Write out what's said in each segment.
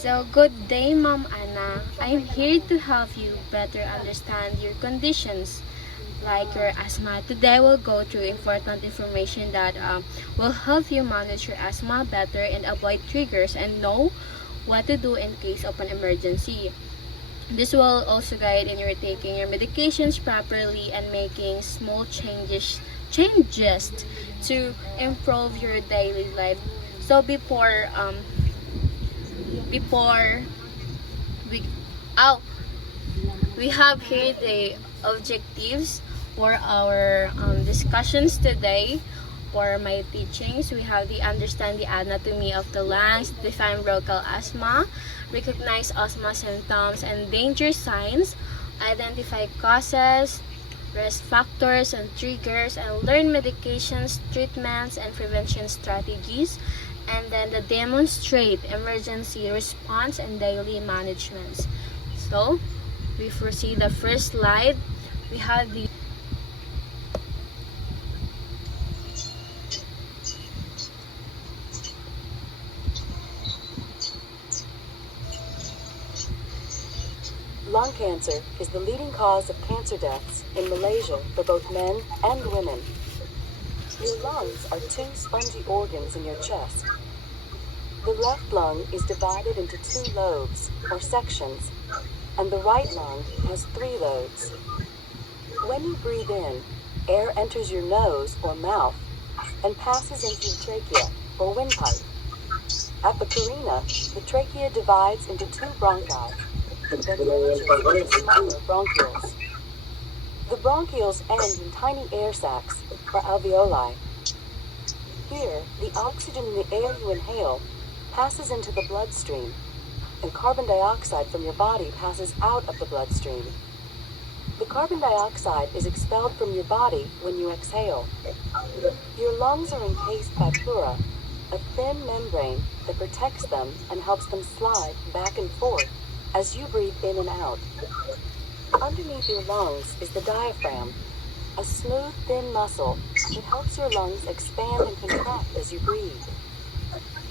So, good day, Mom Anna. I'm here to help you better understand your conditions, like your asthma. Today, we'll go through important information that will help you manage your asthma better and avoid triggers and know what to do in case of an emergency. This will also guide in your taking your medications properly and making small changes to improve your daily life. So before we oh we have here the objectives for our discussions today. For my teachings, we have the understand the anatomy of the lungs, define bronchial asthma, recognize asthma symptoms and danger signs, identify causes, risk factors and triggers, and learn medications, treatments, and prevention strategies, and then the demonstrate emergency response and daily management. So, we foresee the first slide. We have the Lung cancer is the leading cause of cancer deaths in Malaysia for both men and women. Your lungs are two spongy organs in your chest. The left lung is divided into two lobes, or sections, and the right lung has three lobes. When you breathe in, air enters your nose or mouth and passes into your trachea, or windpipe. At the carina, the trachea divides into two bronchi, that merge into smaller bronchioles. The bronchioles end in tiny air sacs, or alveoli. Here, the oxygen in the air you inhale passes into the bloodstream, and carbon dioxide from your body passes out of the bloodstream. The carbon dioxide is expelled from your body when you exhale. Your lungs are encased by pleura, a thin membrane that protects them and helps them slide back and forth as you breathe in and out. Underneath your lungs is the diaphragm, a smooth, thin muscle that helps your lungs expand and contract as you breathe.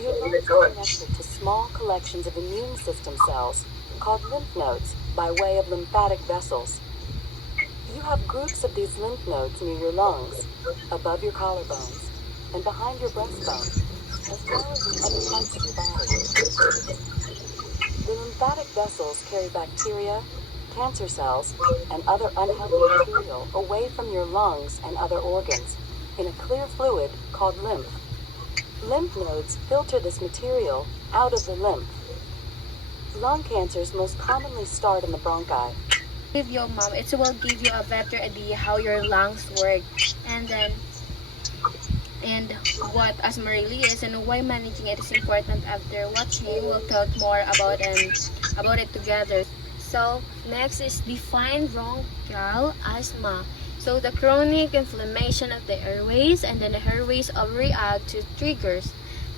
Your lungs are connected to small collections of immune system cells called lymph nodes by way of lymphatic vessels. You have groups of these lymph nodes near your lungs, above your collarbones, and behind your breastbone, as well as in other parts of your body. The lymphatic vessels carry bacteria, cancer cells, and other unhealthy material away from your lungs and other organs in a clear fluid called lymph. Lymph nodes filter this material out of the lymph. Lung cancers most commonly start in the bronchi. give your mom, it will give you a better idea how your lungs work, and what asthma really is and why managing it is important. After watching, we'll talk more about it together. So next is define bronchial asthma. So the chronic inflammation of the airways, and then the airways overreact to triggers,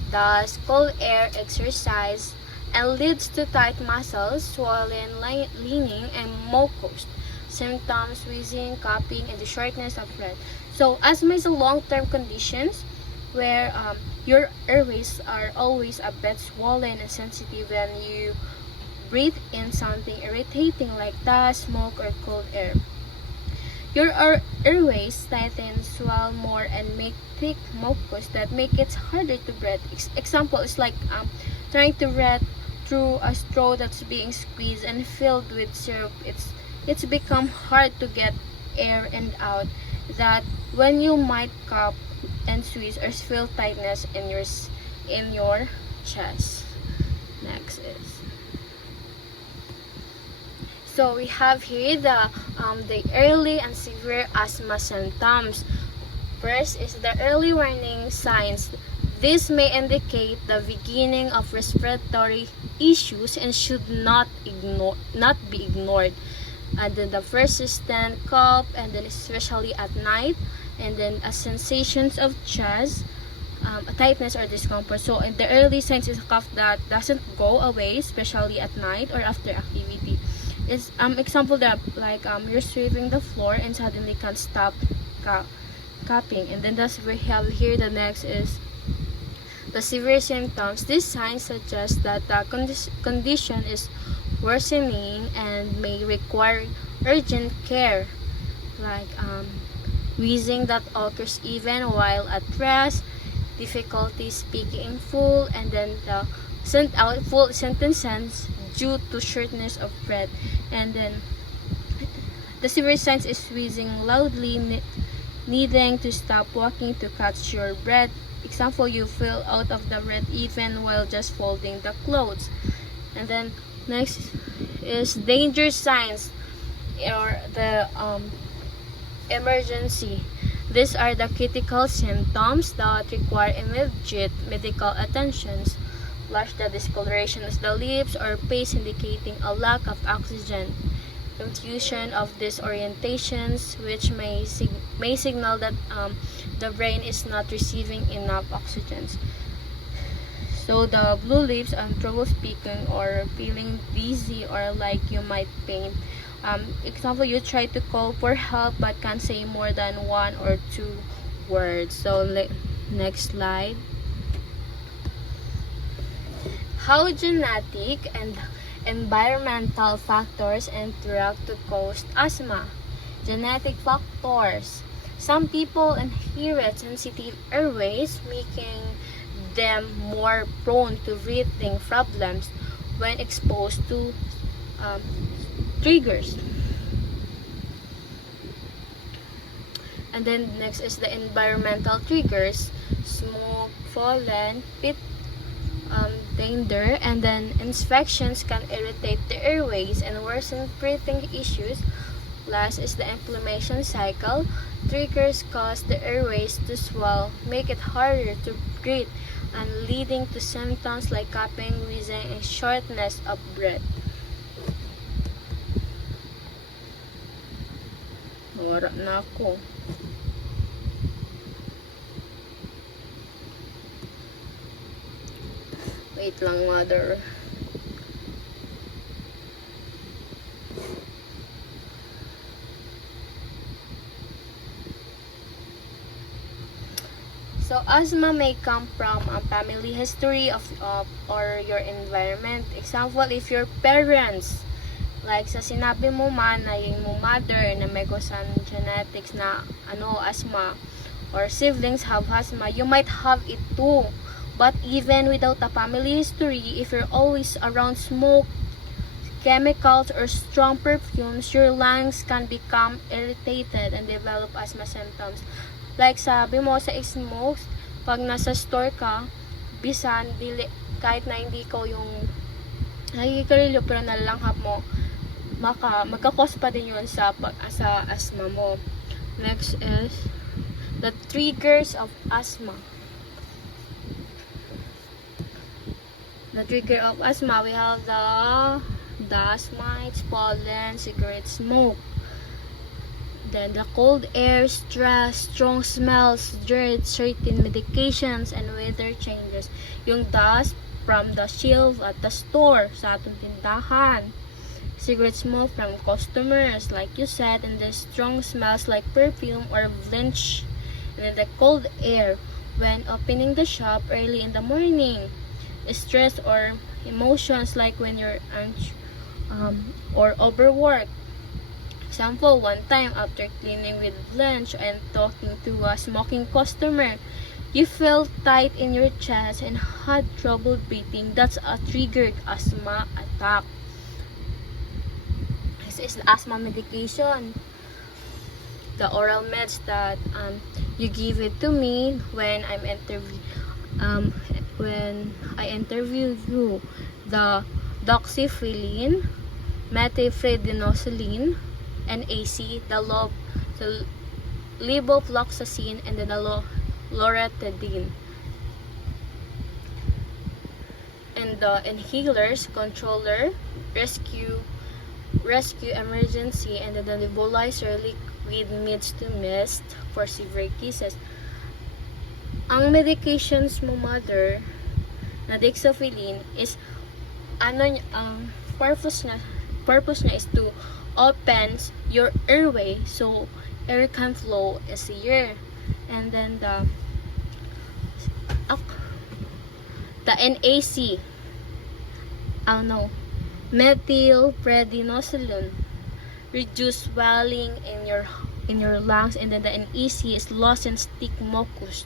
thus cold air exercise, and leads to tight muscles, swollen, leaning, and mucous symptoms, wheezing, coughing, and the shortness of breath. So asthma is a long-term conditions where your airways are always a bit swollen and sensitive when you breathe in something irritating like dust, smoke, or cold air. Your airways tighten, swell more, and make thick mucus that make it harder to breathe. Example is like trying to breathe through a straw that's being squeezed and filled with syrup. It's become hard to get air and out. That when you might cough and squeeze or feel tightness in your chest. Next is. So we have here the early and severe asthma symptoms. First is the early warning signs. This may indicate the beginning of respiratory issues and should not be ignored. And then the persistent cough, and then especially at night, and then sensations of chest, tightness or discomfort. So in the early signs is a cough that doesn't go away, especially at night or after activity. Is example that like you're sweeping the floor and suddenly can't stop coughing. And then that's we have here the next is the severe symptoms. These signs suggest that the condition is worsening and may require urgent care, like wheezing that occurs even while at rest, difficulty speaking in full, and then the sent out full sentences due to shortness of breath. And then the severe signs is wheezing loudly, needing to stop walking to catch your breath. Example, you feel out of the breath even while just folding the clothes. And then next is danger signs, or the emergency. These are the critical symptoms that require immediate medical attention. Flush, the discoloration of the lips or face indicating a lack of oxygen. Confusion of disorientations, which may signal that the brain is not receiving enough oxygen. So the blue lips and trouble speaking or feeling dizzy or like you might faint. Example, you try to call for help but can't say more than 1 or 2 words. So next slide. How genetic and environmental factors interact to cause asthma. Genetic factors. Some people inherit sensitive airways, making them more prone to breathing problems when exposed to triggers. And then next is the environmental triggers: smoke, pollen, pit dander, and then infections can irritate the airways and worsen breathing issues. Last is the inflammation cycle. Triggers cause the airways to swell, make it harder to breathe, and leading to symptoms like coughing, wheezing, and shortness of breath. Wala na ako. Wait lang, mother. So, asthma may come from a family history of or your environment. Example, if your parents, like sa sinabi mo man na yung mo mother na may kusan genetics na asthma, or siblings have asthma, you might have it too. But even without a family history, if you're always around smoke, chemicals, or strong perfumes, your lungs can become irritated and develop asthma symptoms. Like sabi mo sa smokes, pag nasa store ka, bisan, dili, kahit na hindi ko yung nakikirilyo pero nalanghap mo, magkakos pa din yun sa asthma mo. Next is the triggers of asthma. The trigger of asthma, we have the dust mites, pollen, cigarette smoke. Then the cold air, stress, strong smells, dirt, certain medications, and weather changes. Yung dust from the shelf at the store, sa atong tindahan. Cigarette smoke from customers, like you said, and the strong smells like perfume or bleach. And then the cold air when opening the shop early in the morning. Stress or emotions like when you're or overworked. Example, one time after cleaning with lunch and talking to a smoking customer, you felt tight in your chest and had trouble breathing. That's a triggered asthma attack. This is the asthma medication. The oral meds that you give it to me when when I interview you. The doxycycline, methylprednisolone, and AC, the levofloxacin, and then the loratadine. And the inhalers, controller, rescue, emergency, and then the nebulizer, liquid mist to mist for severe cases. Ang medications mo, mother, na dexaphyline is ang purpose niya is to open your airway so air can flow easier. And then the The NAC, methylprednisolone, reduce swelling in your lungs, and then the NEC is lozenge stick mucus.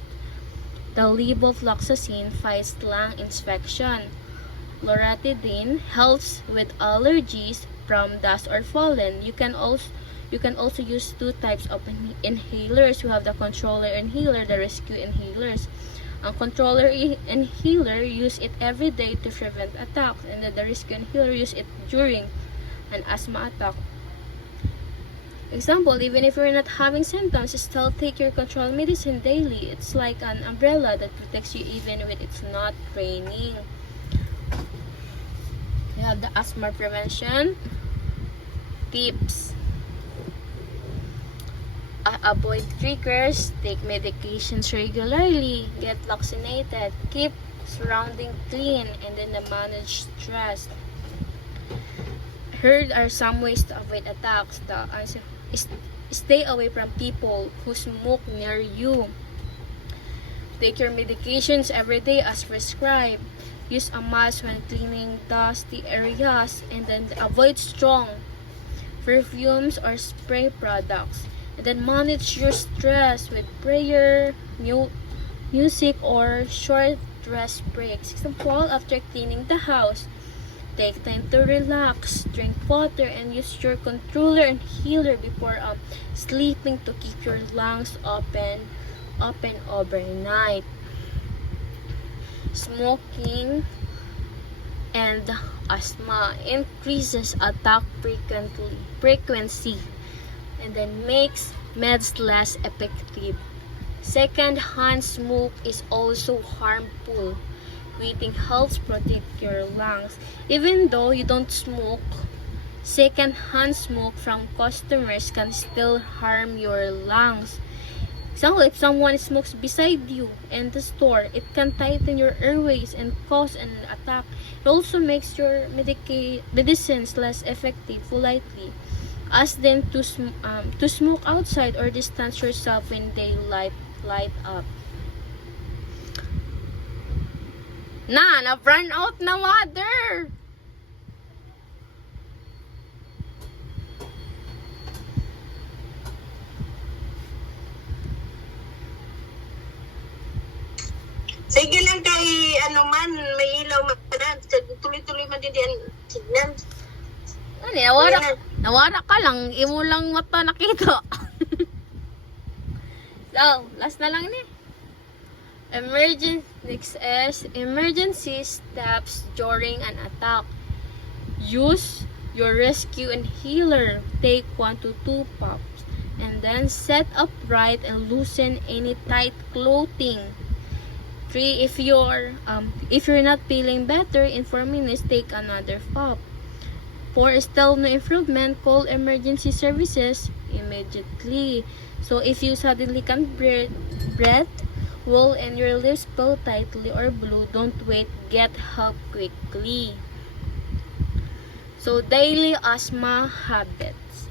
The levofloxacin fights lung infection. Loratadine helps with allergies from dust or pollen. You can also use two types of inhalers. You have the controller inhaler, the rescue inhalers. Ang controller inhaler, use it every day to prevent attacks, and then the rescue inhaler, use it during an asthma attack. Example, even if you're not having symptoms, still take your control medicine daily. It's like an umbrella that protects you even when it's not raining. We have the asthma prevention tips. Avoid triggers, take medications regularly, get vaccinated, keep surrounding clean, and then manage stress. Here are some ways to avoid attacks. The answer is stay away from people who smoke near you. Take your medications every day as prescribed. Use a mask when cleaning dusty areas, and then avoid strong perfumes or spray products. And then manage your stress with prayer, music, or short rest breaks. Example, after cleaning the house, take time to relax, drink water, and use your controller and healer before sleeping to keep your lungs open overnight. Smoking and asthma increases attack frequency, and then makes meds less effective. Second-hand smoke is also harmful. Quitting helps protect your lungs. Even though you don't smoke, second-hand smoke from customers can still harm your lungs. So, if someone smokes beside you in the store, it can tighten your airways and cause an attack. It also makes your medicines less effective. Politely ask them to smoke outside or distance yourself when they light up. Na-run out na water! Sige lang kay may ilaw man. Tuloy-tuloy man din yan. Signal. Nawara ka lang. Imo lang mata nakita. So, last na lang ni. Next is emergency steps during an attack. Use your rescue inhaler. Take 1 to 2 puffs. And then set upright and loosen any tight clothing. 3. If you're not feeling better in 4 minutes, take another puff. 4. Still no improvement, call emergency services immediately. So if you suddenly can't breathe well and your lips pull tightly or blue, don't wait, get help quickly. So daily asthma habits.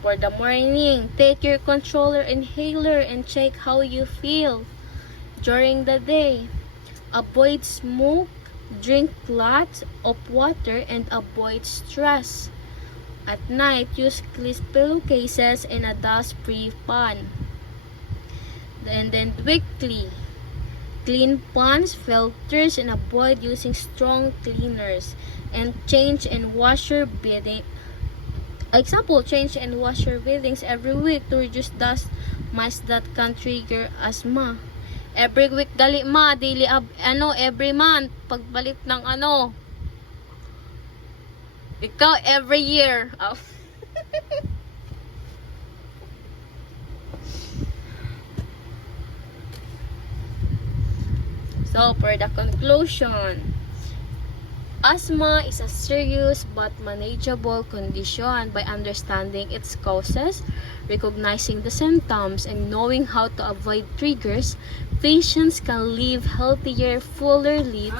For the morning, take your controller inhaler and check how you feel. During the day, avoid smoke, drink lots of water, and avoid stress. At night, use clean pillowcases and a dust-free fan. And then weekly, clean pans, filters, and avoid using strong cleaners. And change and wash your bedding. Example, change and wash your beddings every week to reduce dust mites that can trigger asthma. Every week dali ma, daily every month pagbalik ng ikaw every year. Oh. So for the conclusion, asthma is a serious but manageable condition. By understanding its causes, recognizing the symptoms, and knowing how to avoid triggers, patients can live healthier, fuller lives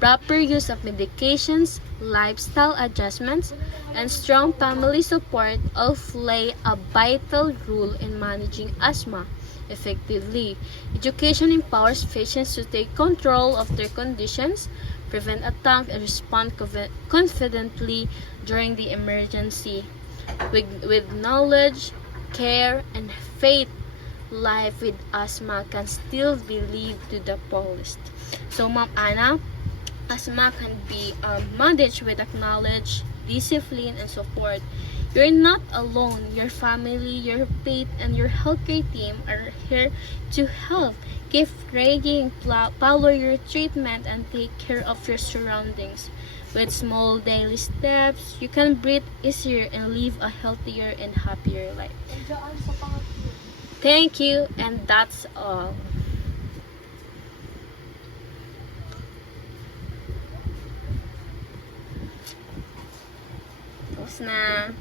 proper use of medications, lifestyle adjustments, and strong family support all play a vital role in managing asthma effectively. Education empowers patients to take control of their conditions, prevent attacks, and respond confidently during the emergency. With knowledge, care, and faith, life with asthma can still be lived to the fullest. So, Ma'am Anna, asthma can be managed with knowledge, discipline, and support. You're not alone. Your family, your faith, and your healthcare team are here to help. Keep praying, follow your treatment, and take care of your surroundings. With small daily steps, you can breathe easier and live a healthier and happier life. Thank you, and that's all. Tapos na.